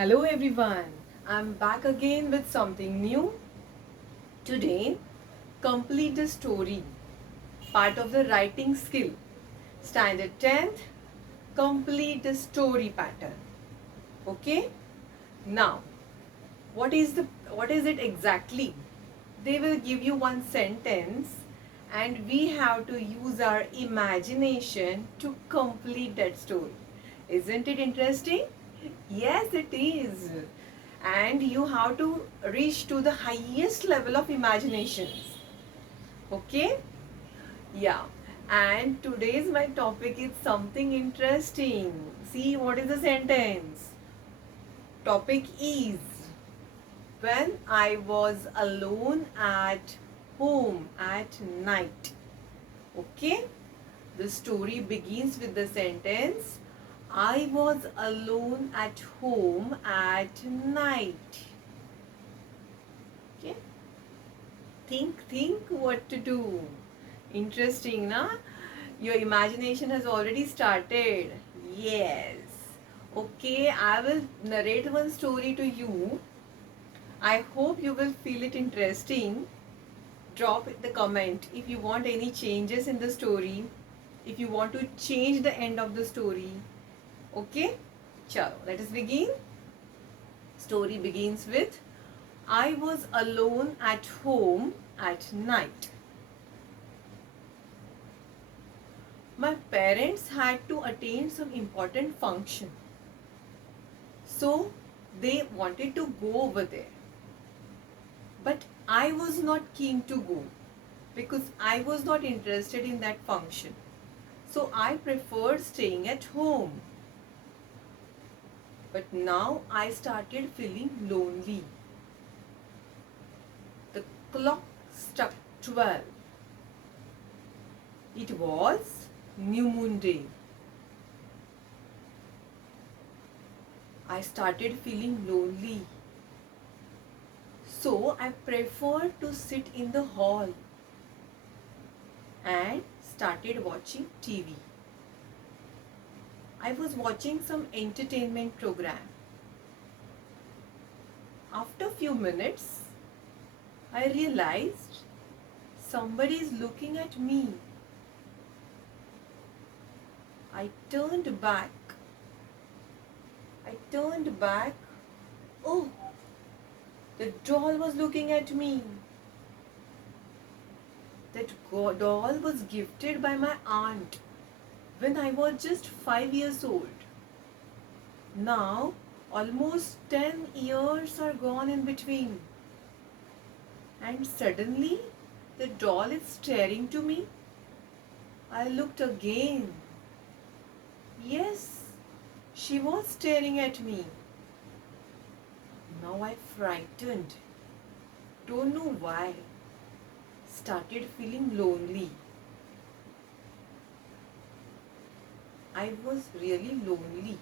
Hello everyone, I'm back again with something new. Today, complete the story, part of the writing skill. Standard 10th, complete the story pattern. Okay? Now, what is it exactly? They will give you one sentence and we have to use our imagination to complete that story. Isn't it interesting? Yes, it is. And you have to reach to the highest level of imaginations. Okay? Yeah. And today's my topic is something interesting. See, what is the sentence? Topic is when I was alone at home at night. Okay? The story begins with the sentence I was alone at home at night. Okay? Think what to do. Interesting, na? Your imagination has already started. Yes. Okay, I will narrate one story to you. I hope you will feel it interesting. Drop the comment if you want any changes in the story, if you want to change the end of the story. Okay? Chalo, let us begin. Story begins with I was alone at home at night. My parents had to attend some important function. So they wanted to go over there. But I was not keen to go because I was not interested in that function. So I preferred staying at home. But now I started feeling lonely. The clock struck 12. It was New Moon Day. I started feeling lonely. So I preferred to sit in the hall and started watching TV. I was watching some entertainment program. After a few minutes, I realized somebody is looking at me. I turned back. Oh, the doll was looking at me. That doll was gifted by my aunt when I was just 5 years old. Now, almost 10 years are gone in between. And suddenly, the doll is staring to me. I looked again. Yes, she was staring at me. Now I frightened. Don't know why. Started feeling lonely. I was really lonely.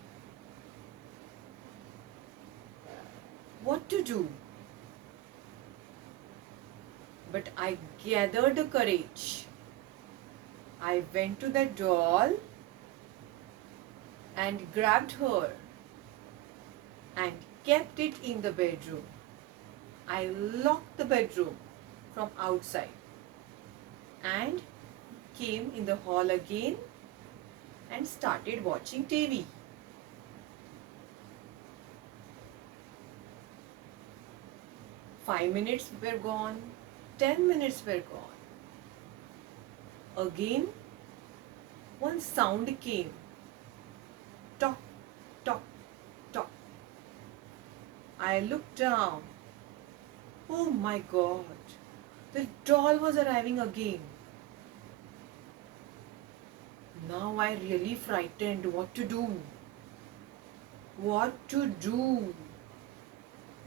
What to do? But I gathered the courage. I went to the doll and grabbed her and kept it in the bedroom. I locked the bedroom from outside and came in the hall again and started watching TV. 5 minutes were gone, 10 minutes were gone. Again, one sound came. Tock, tock, tock. I looked down. Oh my God, the doll was arriving again. Now I really frightened what to do. What to do?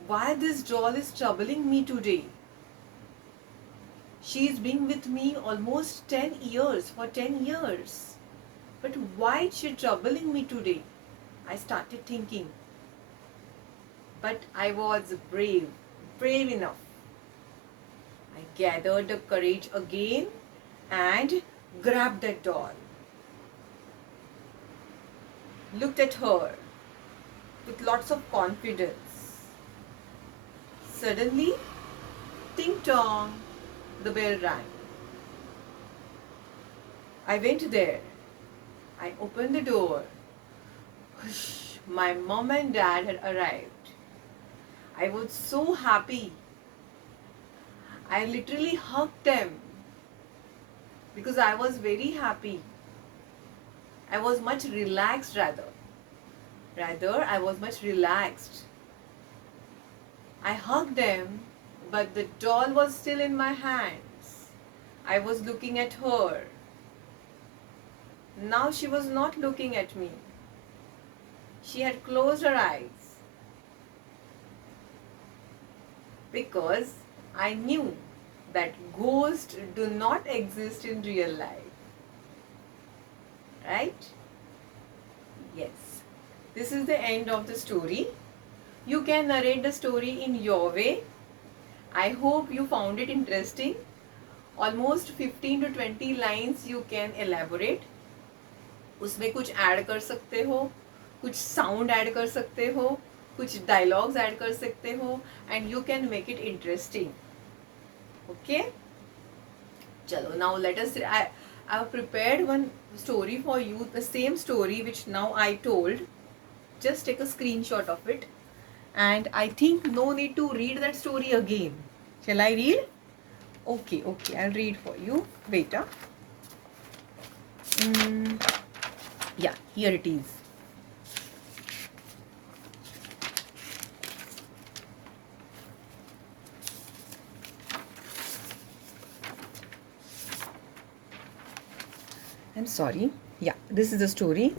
Why this doll is troubling me today? She is being with me almost 10 years, for 10 years. But why is she troubling me today? I started thinking. But I was brave enough. I gathered the courage again and grabbed that doll. Looked at her. with lots of confidence. Suddenly, ting tong, the bell rang. I went there. I opened the door. Whoosh, my mom and dad had arrived. I was so happy. I literally hugged them because I was very happy. I was much relaxed rather. I was much relaxed. I hugged them, but the doll was still in my hands. I was looking at her. Now she was not looking at me. She had closed her eyes because I knew that ghosts do not exist in real life. Right? Yes. This is the end of the story. You can narrate the story in your way. I hope you found it interesting. Almost 15 to 20 lines you can elaborate. उसमें कुछ add कर सकते हो, कुछ sound add कर सकते हो, कुछ डायलॉग्स ऐड कर सकते हो, and you can make it interesting. Okay, चलो, now let us. I have prepared one story for you, the same story which now I told. Just take a screenshot of it, and I think no need to read that story again. Shall I read? Okay, I'll read for you. Wait. Yeah, here it is. I'm sorry. Yeah, this is the story.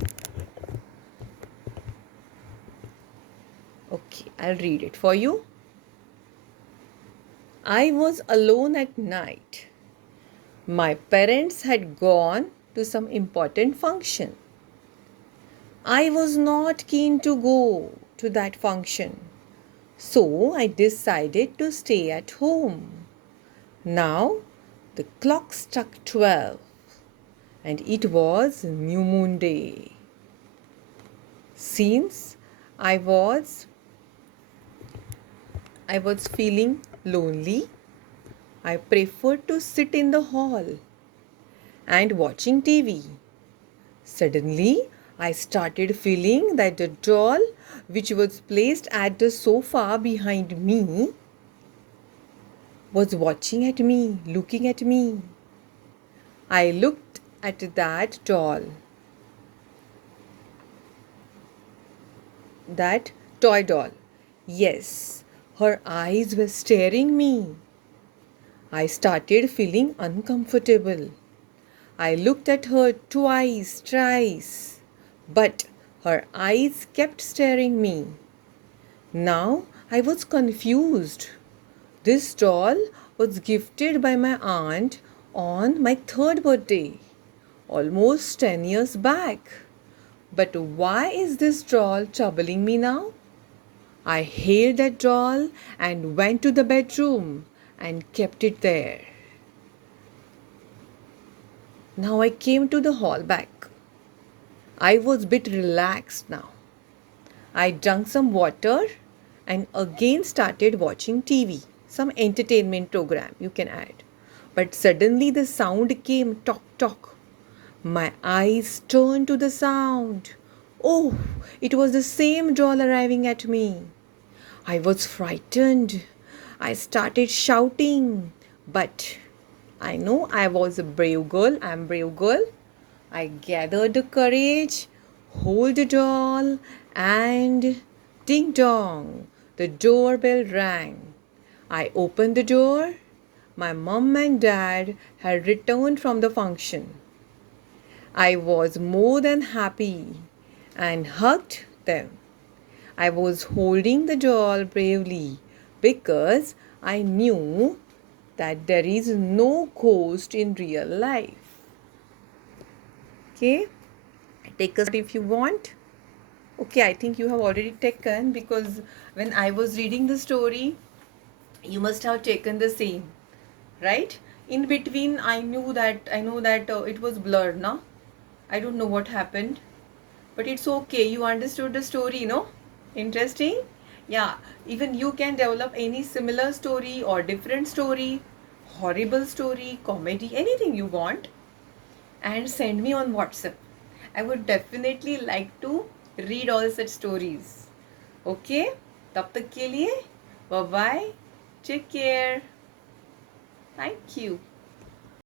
Okay, I'll read it for you. I was alone at night. My parents had gone to some important function. I was not keen to go to that function, so I decided to stay at home. Now the clock struck 12 and it was new moon day. Since I was feeling lonely, I preferred to sit in the hall and watching TV. Suddenly, I started feeling that the doll which was placed at the sofa behind me was watching at me, looking at me. I looked at that doll, that toy doll. Yes, her eyes were staring me. I started feeling uncomfortable. I looked at her twice, thrice, but her eyes kept staring me. Now I was confused. This doll was gifted by my aunt on my 3rd birthday, almost 10 years back. But why is this doll troubling me now? I hailed that doll and went to the bedroom and kept it there. Now I came to the hall back. I was a bit relaxed now. I drank some water and again started watching TV, some entertainment program you can add. But suddenly the sound came, tock tock. My eyes turned to the sound. Oh, it was the same doll arriving at me. I was frightened. I started shouting, but I know I was a brave girl. I'm a brave girl. I gathered the courage, hold the doll, and ding dong, the doorbell rang. I opened the door. My mom and dad had returned from the function. I was more than happy and hugged them. I was holding the doll bravely because I knew that there is no ghost in real life. Okay, take a if you want. Okay, I think you have already taken, because when I was reading the story, you must have taken the same, right? In between, I know that it was blurred, no? I don't know what happened, but it's okay. You understood the story, no? Interesting? Yeah, even you can develop any similar story or different story, horrible story, comedy, anything you want, and send me on WhatsApp. I would definitely like to read all such stories. Okay? तब तक के लिए bye bye. Take care. Thank you.